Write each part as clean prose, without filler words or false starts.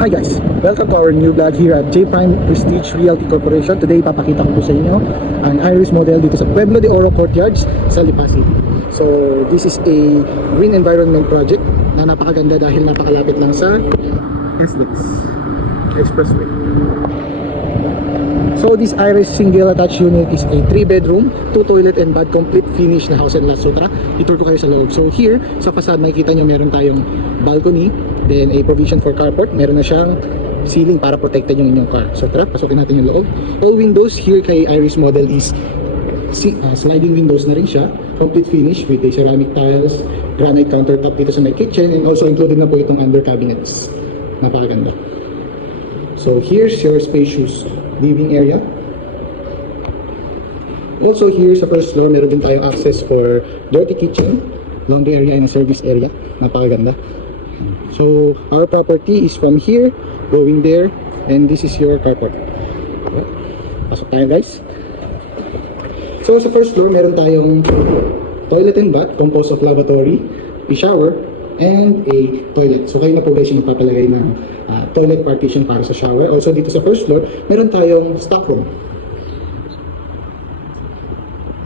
Hi guys! Welcome to our new vlog here at J Prime Prestige Realty Corporation. Today, papakita ko po sa inyo ang Iris model dito sa Pueblo de Oro Courtyards sa Lipa City. So, this is a green environment project na napakaganda dahil napakalapit lang sa SLEX Expressway. So, this Iris single attached unit is a 3-bedroom, 2 toilet and bath, complete finish na house and lot. So, tara, itur ko kayo sa loob. So, here, sa facade, makikita nyo meron tayong balcony, then a provision for carport. Meron na siyang ceiling para protected yung inyong car. So, tara, pasukin natin yung loob. All windows here kay Iris model is sliding windows na rin siya. Complete finish with a ceramic tiles, granite countertop dito sa may kitchen, and also included na po itong under cabinets. Napakaganda. So, here's your spacious living area. Also here sa first floor, meron din tayong access for dirty kitchen, laundry area, and service area. Napakaganda. So our property is from here going there, and this is your carport. Okay. Pasok tayo guys. So sa first floor, meron tayong toilet and bath composed of lavatory, a shower, and a toilet. So kayo na po guys yung magpapalagay ng toilet partition para sa shower. Also dito sa first floor, meron tayong stock room.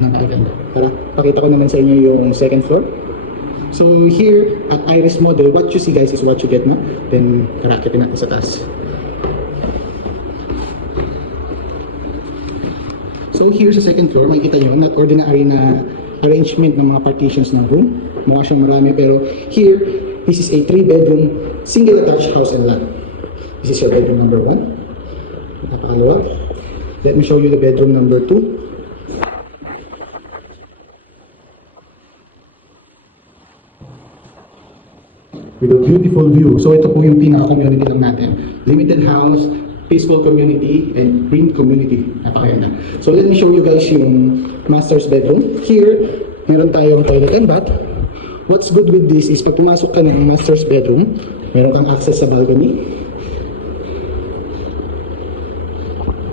Napakaganda. Tara, pakita ko naman sa inyo yung second floor. So here at Iris model, what you see guys is what you get na. Then karakitin natin sa taas. So here sa second floor, makikita nyo, not ordinary na arrangement ng mga partitions ng room. Mukha siyang marami, pero here, this is a 3-bedroom, single attached house and lot. This is your bedroom number 1. Napakalawa. Let me show you the bedroom number 2. With a beautiful view. So ito po yung pinaka-community lang natin. Limited house, peaceful community, and green community. Napakaganda. So let me show you guys yung master's bedroom. Here, meron tayong toilet and bath. What's good with this is pag pumasok ka ng master's bedroom, meron kang access sa balcony.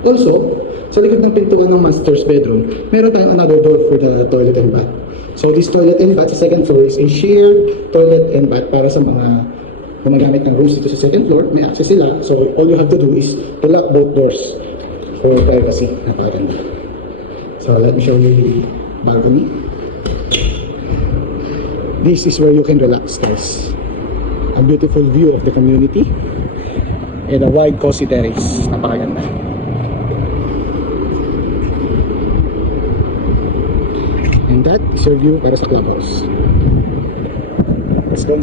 Also, sa likod ng pintuan ng master's bedroom, meron tayong another door for the toilet and bath. So this toilet and bath sa second floor is a shared toilet and bath para sa mga gumagamit ng rooms dito sa second floor. May access sila. So all you have to do is to lock both doors for privacy. Napakaganda. So let me show you the balcony. This is where you can relax guys. A beautiful view of the community and a wide cozy terrace. Napakaganda. And that is your view para sa clubhouse. Let's go.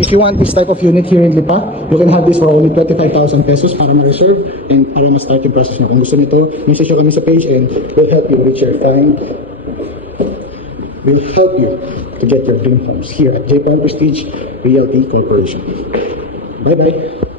If you want this type of unit here in Lipa, you can have this for only 25,000 pesos para ma-reserve and para ma-start yung process nyo. Kung gusto nito, message nyo kami sa page and we'll help you reach your find. We'll help you to get your dream homes here at J Prime Prestige Realty Corporation. Bye-bye.